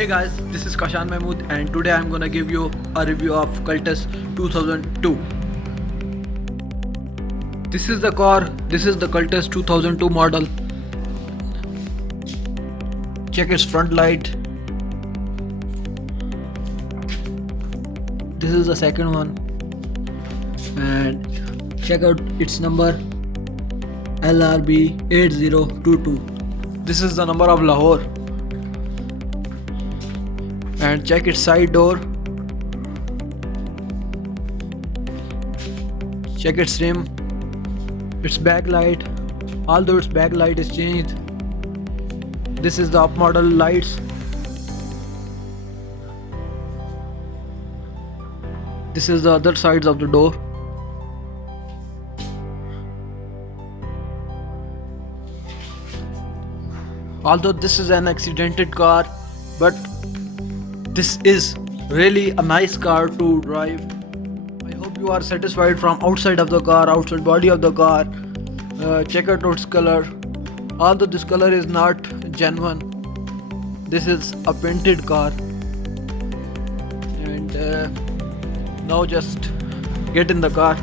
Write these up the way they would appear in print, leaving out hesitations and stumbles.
Hey guys, this is Kashan Mahmood and today I'm gonna give you a review of Cultus 2002. This is the car, this is the Cultus 2002 model. Check its front light. This is the second one. And check out its number LRB 8022. This is the number of Lahore. And check its side door. Check its rim, its backlight. Although its backlight is changed, this is the up model lights. This is the other sides of the door. Although this is an accidented car, but this is really a nice car to drive. I hope you are satisfied from outside of the car, outside body of the car. Check out its color. Although this color is not genuine, this is a painted car. And now just get in the car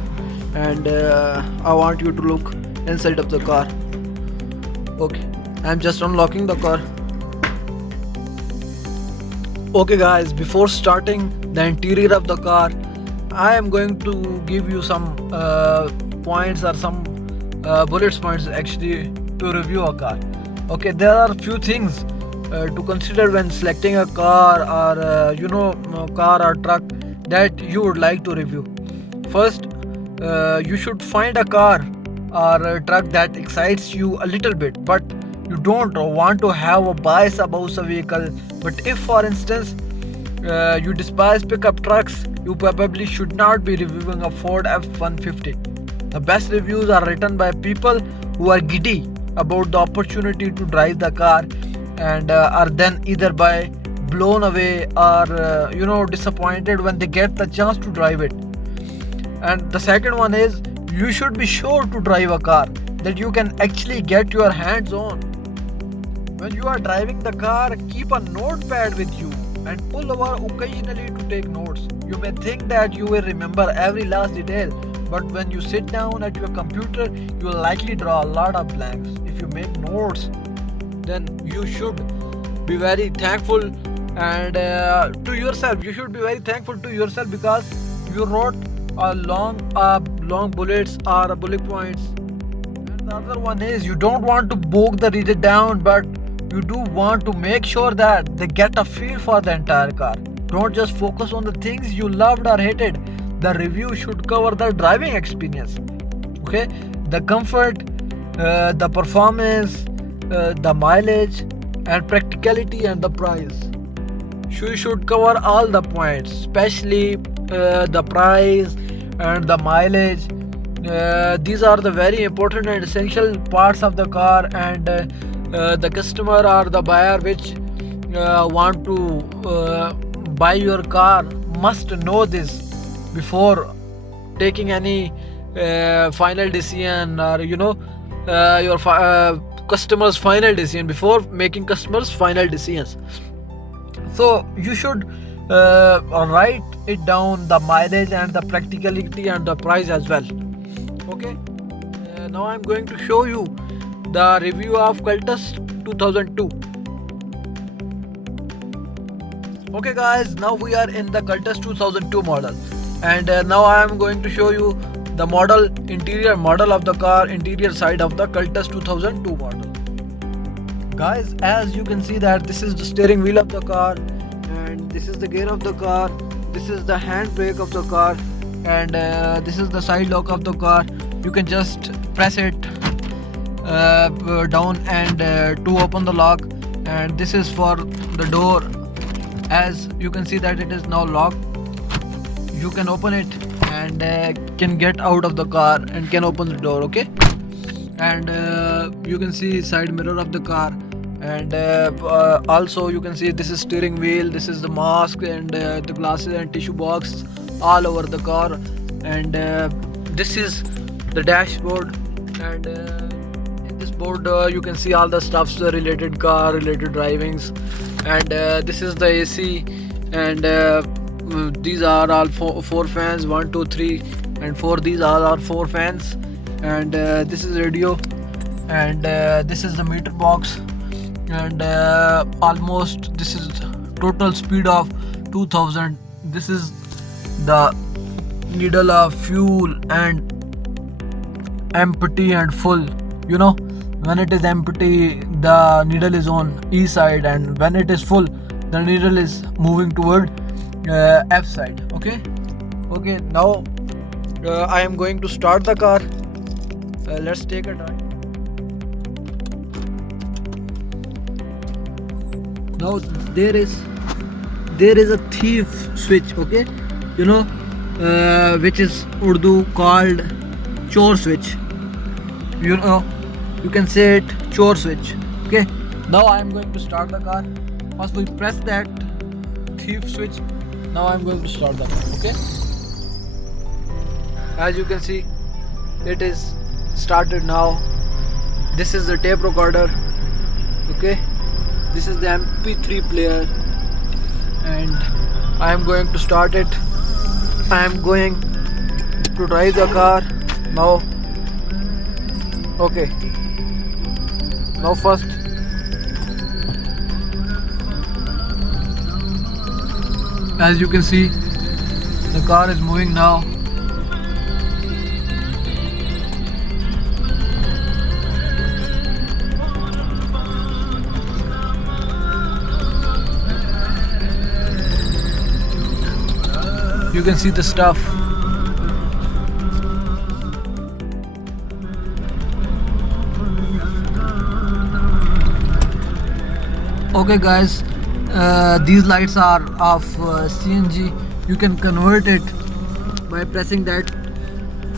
and I want you to look inside of the car. Okay, I'm just unlocking the car. Okay guys, before starting the interior of the car, I am going to give you some points or some bullet points actually to review a car. Okay, there are few things to consider when selecting a car or car or truck that you would like to review. First, you should find a car or a truck that excites you a little bit, but you don't want to have a bias about the vehicle. But if for instance you despise pickup trucks, you probably should not be reviewing a Ford F-150. The best reviews are written by people who are giddy about the opportunity to drive the car and are then either by blown away or disappointed when they get the chance to drive it. And the second one is, you should be sure to drive a car that you can actually get your hands on. When you are driving the car, keep a notepad with you and pull over occasionally to take notes. You may think that you will remember every last detail, but when you sit down at your computer, you will likely draw a lot of blanks. If you make notes, then you should be very thankful and to yourself. You should be very thankful to yourself because you wrote a long bullets or bullet points. And the other one is, you don't want to bog the reader down, but you do want to make sure that they get a feel for the entire car. Don't just focus on the things you loved or hated. The review should cover the driving experience, okay, the comfort, the performance, the mileage and practicality and the price. You should cover all the points, especially the price and the mileage. These are the very important and essential parts of the car, and the customer or the buyer which want to buy your car must know this before taking any final decision, or your customer's final decision, before making customers final decisions. So you should write it down, the mileage and the practicality and the price as well. Okay, now I'm going to show you the review of Cultus 2002. Okay guys, now we are in the Cultus 2002 model, and now I am going to show you the model, interior model of the car, interior side of the Cultus 2002 model. Guys, as you can see that this is the steering wheel of the car, and this is the gear of the car, this is the handbrake of the car, and this is the side lock of the car. You can just press it down and to open the lock, and this is for the door. As you can see that it is now locked, you can open it and can get out of the car and can open the door. Okay, and you can see side mirror of the car, and also you can see this is steering wheel, this is the mask and the glasses and tissue box all over the car, and this is the dashboard, and in this board you can see all the stuffs related car, related drivings, and this is the AC, and these are all four fans, 1 2 3 and 4. These are our 4 fans, and this is radio, and this is the meter box, and almost this is total speed of 2000. This is the needle of fuel and empty and full. You know, when it is empty the needle is on E side, and when it is full the needle is moving toward F side. Okay, now I am going to start the car. Let's take a drive. Now there is a thief switch, okay, you know, which is Urdu called chore switch. You know, you can say it chore switch. Okay, now I am going to start the car. First we press that thief switch. Now I am going to start the car. Okay, as you can see, it is started now. This is the tape recorder. Okay, this is the MP3 player, and I am going to start it. I am going to drive the car now. Okay, now first as you can see, the car is moving now. You can see the stuff. Okay guys, these lights are of CNG. You can convert it by pressing that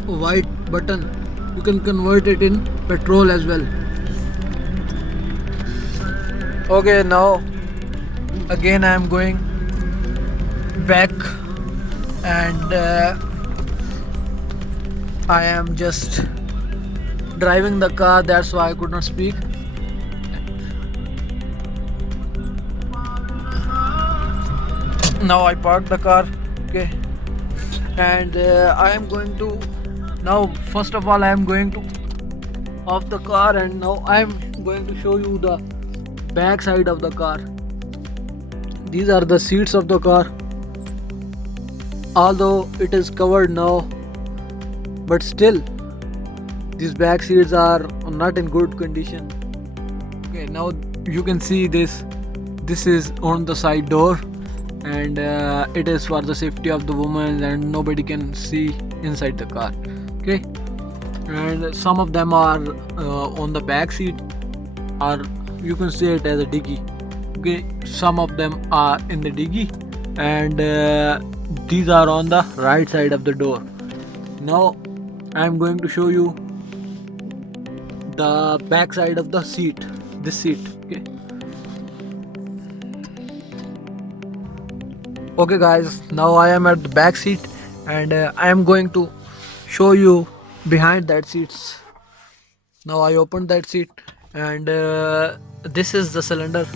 white button. You can convert it in petrol as well. Okay, now again I am going back, and I am just driving the car, that's why I could not speak. Now I parked the car. Okay, and I am going to now, first of all I am going to off the car, and now I am going to show you the back side of the car. These are the seats of the car. Although it is covered now, but still these back seats are not in good condition. Okay, now you can see this is on the side door, and it is for the safety of the woman, and nobody can see inside the car. Okay, and some of them are on the back seat, or you can say it as a diggy. Okay, some of them are in the diggy, and these are on the right side of the door. Now I am going to show you the back side of the seat, this seat. Okay guys, now I am at the back seat, and I am going to show you behind that seats. Now I opened that seat, and this is the cylinder.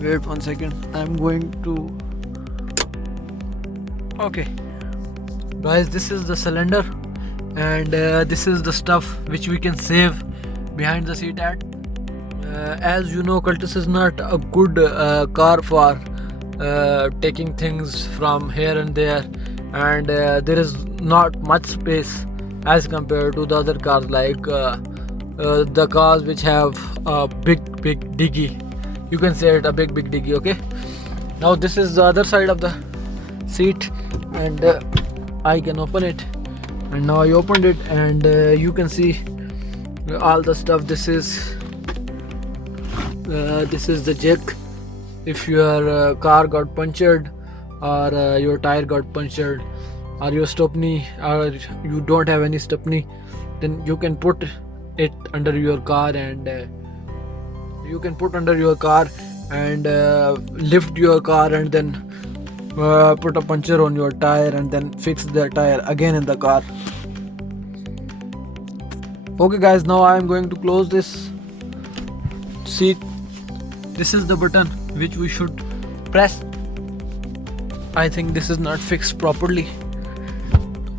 Wait 1 second, I am going to. Okay guys, this is the cylinder, and this is the stuff which we can save behind the seat at. As you know, Cultus is not a good car for taking things from here and there, and there is not much space as compared to the other cars, like the cars which have a big diggy. You can say it a big diggy. Okay, now this is the other side of the seat, and I can open it, and now I opened it, and you can see all the stuff. This is the jack. If your car got punctured, or your tire got punctured, or your stopney, or you don't have any stopney, then you can put it under your car, and lift your car, and then put a puncture on your tire, and then fix the tire again in the car. Okay guys, now I am going to close this seat. This is the button. which we should press. I think this is not fixed properly.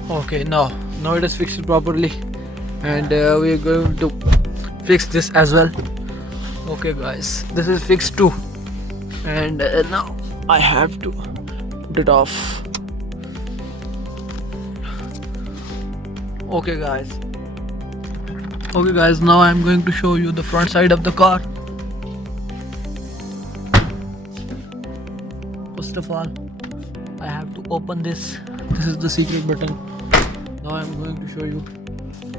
Okay, now it is fixed properly, and we are going to fix this as well. Okay guys, this is fixed too, and now I have to put it off. Okay guys, now I'm going to show you the front side of the car. First of all, I have to open this. This is the secret button. Now I'm going to show you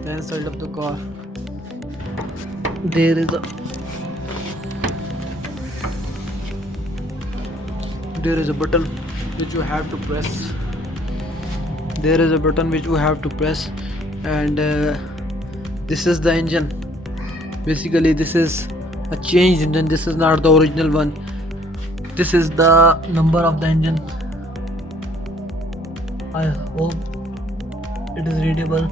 the inside of the car. There is a button which you have to press. And this is the engine. Basically, this is a changed engine. This is not the original one. This is the number of the engine. I hope it is readable.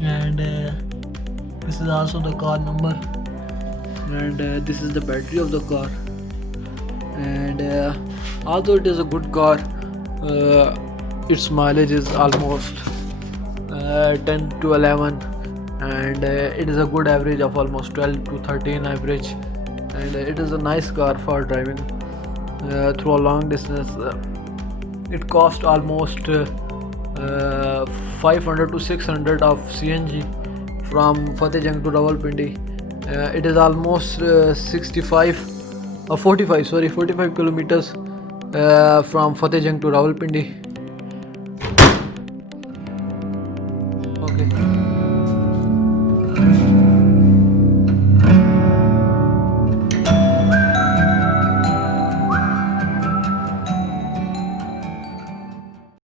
And this is also the car number. And this is the battery of the car. And although it is a good car, its mileage is almost 10 to 11, and it is a good average of almost 12 to 13 average, and it is a nice car for driving through a long distance. It cost almost 500 to 600 of CNG from Fatehjung to Rawalpindi. It is almost 45 kilometers from Fatehjung to Rawalpindi.